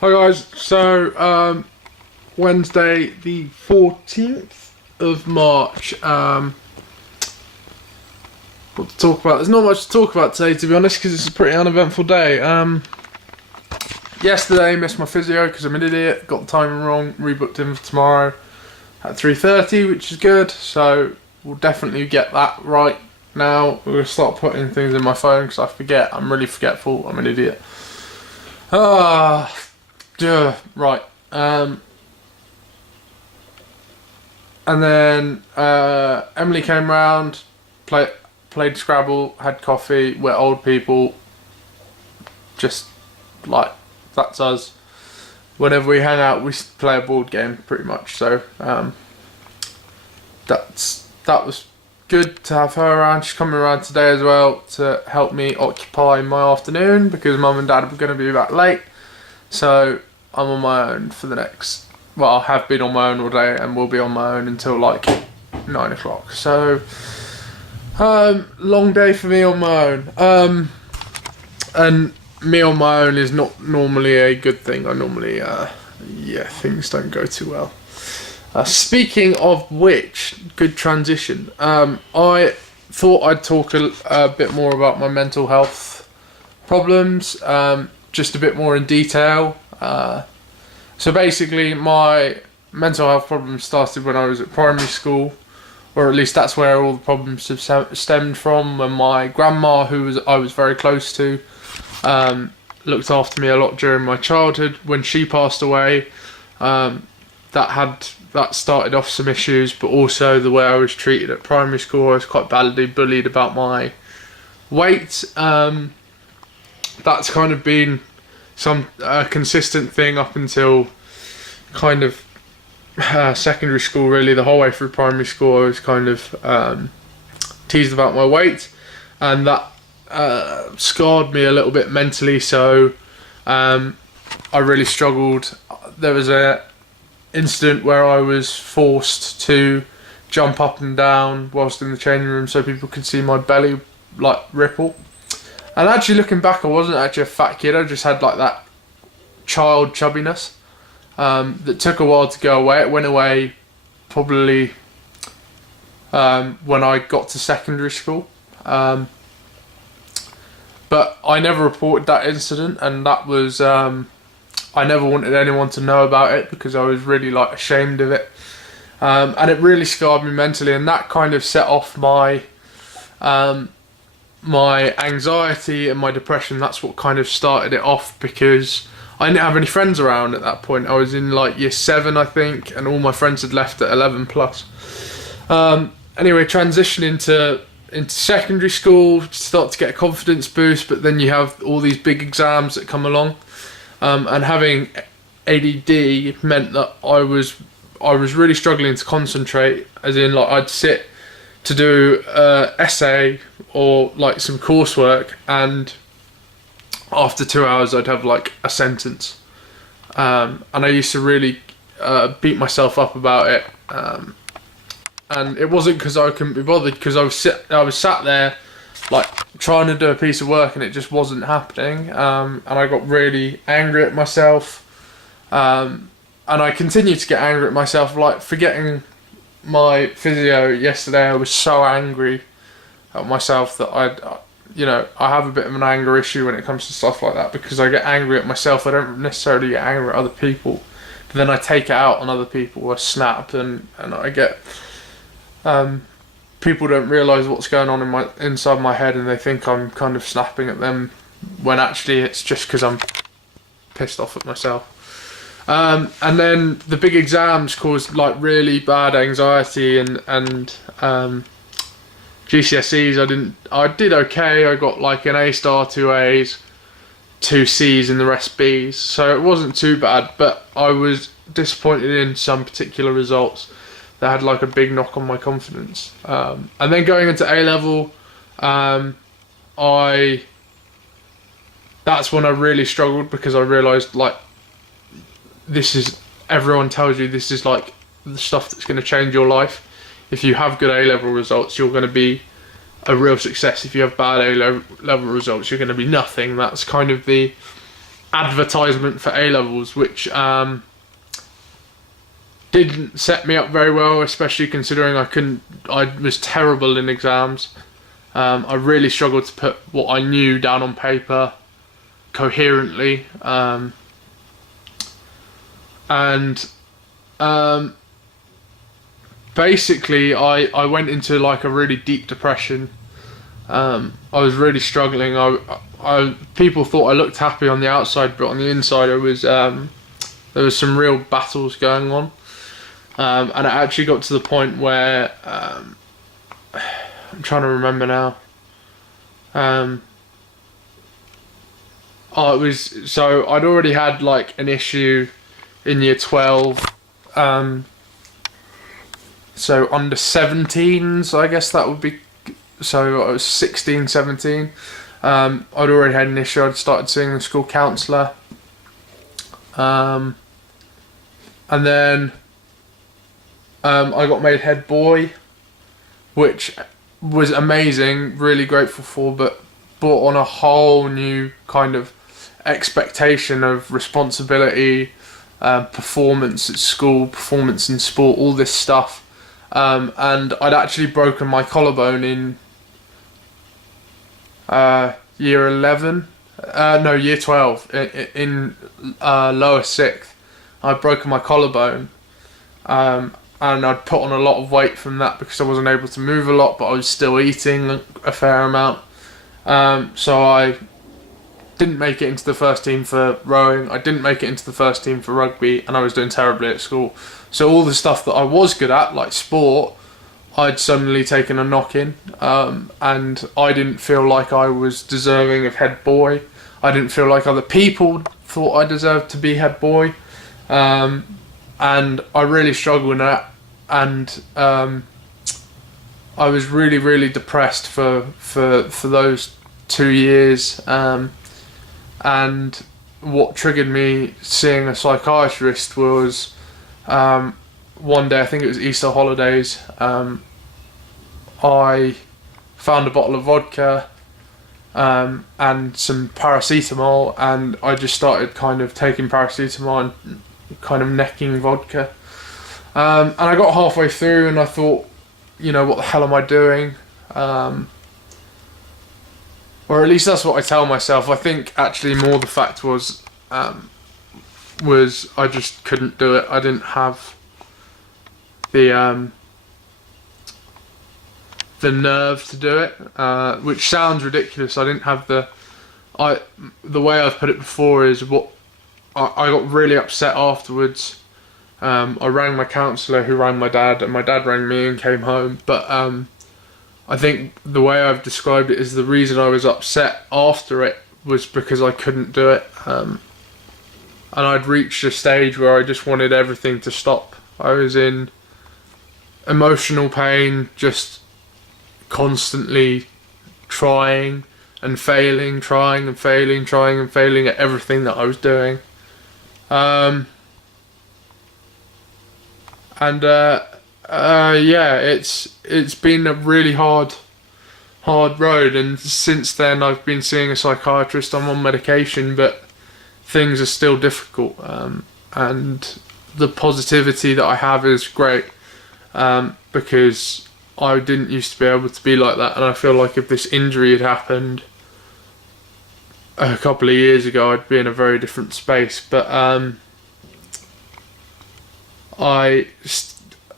Hi guys, so Wednesday the 14th of March, what to talk about? There's not much to talk about today, to be honest, because it's a pretty uneventful day. Yesterday missed my physio because I'm an idiot, got the timing wrong, rebooked him for tomorrow at 3:30, which is good, so we'll definitely get that right now. We're going to start putting things in my phone because I forget, I'm really forgetful, I'm an idiot. Right. And then Emily came round, played Scrabble, had coffee. We're old people, just like that's us. Whenever we hang out, we play a board game, pretty much. So that was good to have her around. She's coming around today as well to help me occupy my afternoon because Mum and Dad are going to be back late. So I'm on my own for the next, well, I have been on my own all day and will be on my own until like 9 o'clock. So, long day for me on my own. And me on my own is not normally a good thing. I normally, things don't go too well. Speaking of which, good transition. I thought I'd talk a bit more about my mental health problems, just a bit more in detail. So basically my mental health problems started when I was at primary school, or at least that's where all the problems have stemmed from, when my grandma, I was very close to, looked after me a lot during my childhood. When she passed away, that started off some issues, but also the way I was treated at primary school. I was quite badly bullied about my weight. That's kind of been some consistent thing up until kind of secondary school, really. The whole way through primary school I was kind of teased about my weight, and that scarred me a little bit mentally, so I really struggled. There was a incident where I was forced to jump up and down whilst in the changing room so people could see my belly like ripple. And actually looking back, I wasn't actually a fat kid, I just had like that child chubbiness that took a while to go away. It went away probably when I got to secondary school. But I never reported that incident, and that was, I never wanted anyone to know about it because I was really like ashamed of it. And it really scarred me mentally, and that kind of set off my anxiety and my depression. That's what kind of started it off, because I didn't have any friends around at that point. I was in like year 7, I think, and all my friends had left at 11 plus. Anyway, transitioning into secondary school, start to get a confidence boost, but then you have all these big exams that come along, and having ADD meant that I was really struggling to concentrate, as in like I'd sit to do essay or like some coursework, and after 2 hours I'd have like a sentence, and I used to really beat myself up about it, and it wasn't because I couldn't be bothered, because I was sat there like trying to do a piece of work and it just wasn't happening, and I got really angry at myself, and I continued to get angry at myself, like forgetting my physio yesterday. I was so angry at myself that I have a bit of an anger issue when it comes to stuff like that, because I get angry at myself. I don't necessarily get angry at other people, but then I take it out on other people. I snap, and I get people don't realise what's going on inside my head, and they think I'm kind of snapping at them, when actually it's just because I'm pissed off at myself. And then the big exams caused like really bad anxiety, and GCSEs I did okay. I got like an A star, 2 A's, 2 C's, and the rest B's, so it wasn't too bad, but I was disappointed in some particular results that had like a big knock on my confidence. And then going into A level, that's when I really struggled, because I realised like everyone tells you this is like the stuff that's going to change your life. If you have good A level results, you're going to be a real success. If you have bad A level results, you're going to be nothing. That's kind of the advertisement for A-levels, which didn't set me up very well, especially considering I was terrible in exams. I really struggled to put what I knew down on paper coherently, and basically I went into like a really deep depression. I was really struggling. People thought I looked happy on the outside, but on the inside there was some real battles going on, and it actually got to the point where I'm trying to remember now. It was, so I'd already had like an issue in year 12. So under 17s, I guess that would be. So I was 16, 17. I'd already had an issue. I'd started seeing the school counsellor. And then I got made head boy, which was amazing, really grateful for, but brought on a whole new kind of expectation of responsibility, performance at school, performance in sport, all this stuff. And I'd actually broken my collarbone in year 11, year 12, in lower 6th. I'd broken my collarbone, and I'd put on a lot of weight from that because I wasn't able to move a lot, but I was still eating a fair amount. So I didn't make it into the first team for rowing, I didn't make it into the first team for rugby, and I was doing terribly at school. So all the stuff that I was good at, like sport, I'd suddenly taken a knock in, and I didn't feel like I was deserving of head boy. I didn't feel like other people thought I deserved to be head boy, and I really struggled with that, and I was really, really depressed for those 2 years, and what triggered me seeing a psychiatrist was one day, I think it was Easter holidays, I found a bottle of vodka and some paracetamol, and I just started kind of taking paracetamol and kind of necking vodka, and I got halfway through and I thought, what the hell am I doing? Or at least that's what I tell myself. I think actually more the fact was I just couldn't do it. I didn't have the nerve to do it, which sounds ridiculous. I didn't have the way I've put it before is what I got really upset afterwards. I rang my counsellor, who rang my dad, and my dad rang me and came home. But I think the way I've described it is the reason I was upset after it was because I couldn't do it, and I'd reached a stage where I just wanted everything to stop. I was in emotional pain, just constantly trying and failing, trying and failing, trying and failing at everything that I was doing. It's been a really hard road, and since then I've been seeing a psychiatrist. I'm on medication, but things are still difficult, and the positivity that I have is great, because I didn't used to be able to be like that, and I feel like if this injury had happened a couple of years ago, I'd be in a very different space. But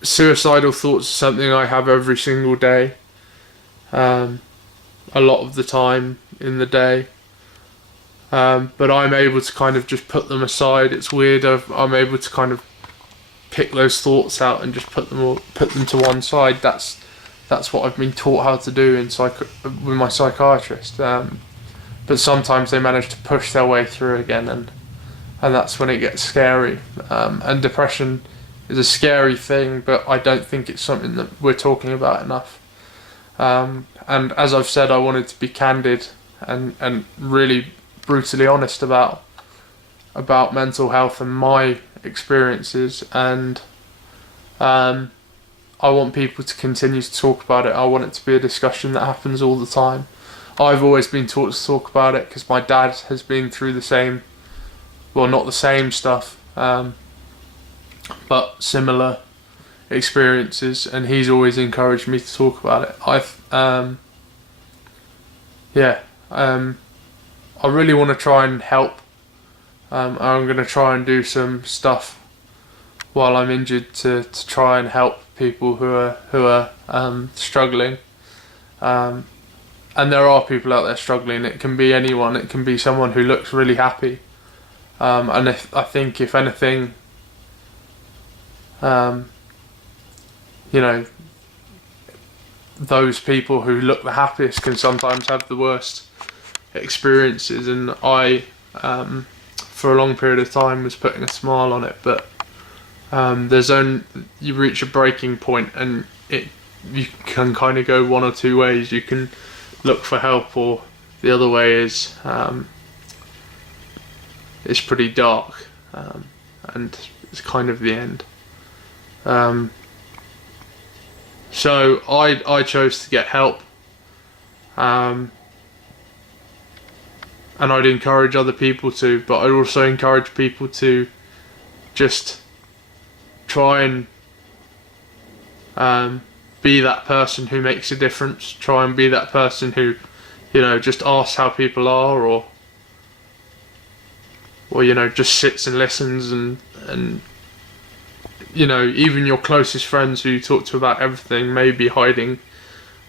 suicidal thoughts are something I have every single day, a lot of the time in the day, but I'm able to kind of just put them aside. It's weird. I'm able to kind of pick those thoughts out and just put them to one side. That's what I've been taught how to do with my psychiatrist. But sometimes they manage to push their way through again, and that's when it gets scary. And depression is a scary thing, but I don't think it's something that we're talking about enough. And as I've said, I wanted to be candid and really brutally honest about mental health and my experiences, and I want people to continue to talk about it. I want it to be a discussion that happens all the time. I've always been taught to talk about it because my dad has been through the same well, not the same stuff, but similar experiences, and he's always encouraged me to talk about it. I really want to try and help. I'm going to try and do some stuff while I'm injured to try and help people who are struggling. And there are people out there struggling. It can be anyone. It can be someone who looks really happy. And I think if anything, those people who look the happiest can sometimes have the worst experiences. And I, for a long period of time, was putting a smile on it. But you reach a breaking point, and you can kind of go one or two ways. You can look for help, or the other way is it's pretty dark, and it's kind of the end. So I chose to get help, and I'd encourage other people to, but I'd also encourage people to just try and be that person who makes a difference. Try and be that person who, just asks how people are, or just sits and listens, and even your closest friends who you talk to about everything may be hiding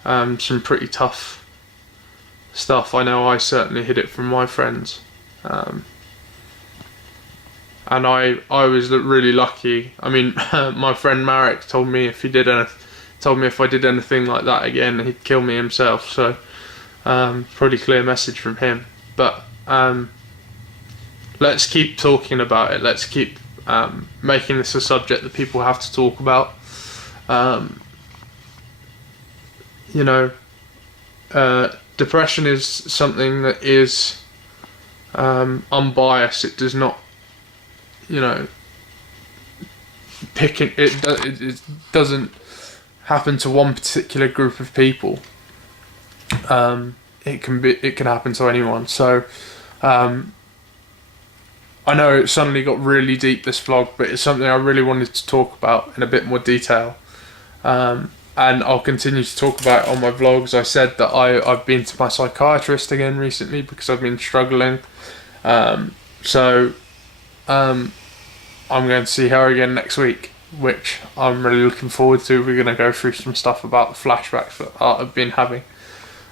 some pretty tough stuff. I know I certainly hid it from my friends, and I was really lucky. I mean, my friend Marek told me if I did anything like that again, he'd kill me himself. So pretty clear message from him. But let's keep talking about it. Let's keep making this a subject that people have to talk about. Depression is something that is unbiased. It does not, it doesn't happen to one particular group of people. It can happen to anyone. So I know it suddenly got really deep, this vlog, but it's something I really wanted to talk about in a bit more detail. And I'll continue to talk about it on my vlogs. I said that I've been to my psychiatrist again recently because I've been struggling. So I'm going to see her again next week, which I'm really looking forward to. We're going to go through some stuff about the flashbacks that I've been having.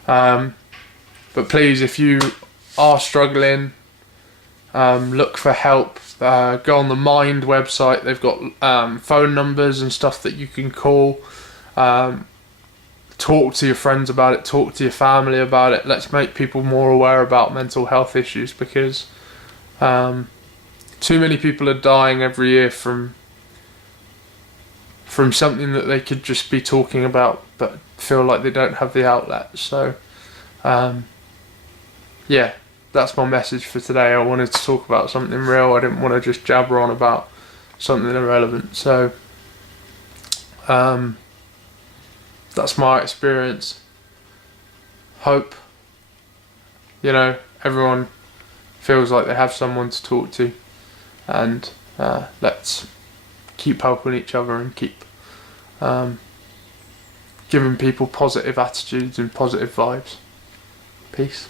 But please, if you are struggling, look for help. Go on the Mind website. They've got phone numbers and stuff that you can call. Talk to your friends about it. Talk to your family about it. Let's make people more aware about mental health issues, because too many people are dying every year from something that they could just be talking about but feel like they don't have the outlet. So that's my message for today. I wanted to talk about something real. I didn't want to just jabber on about something irrelevant. So that's my experience. Hope everyone feels like they have someone to talk to, and let's keep helping each other and keep giving people positive attitudes and positive vibes. Peace.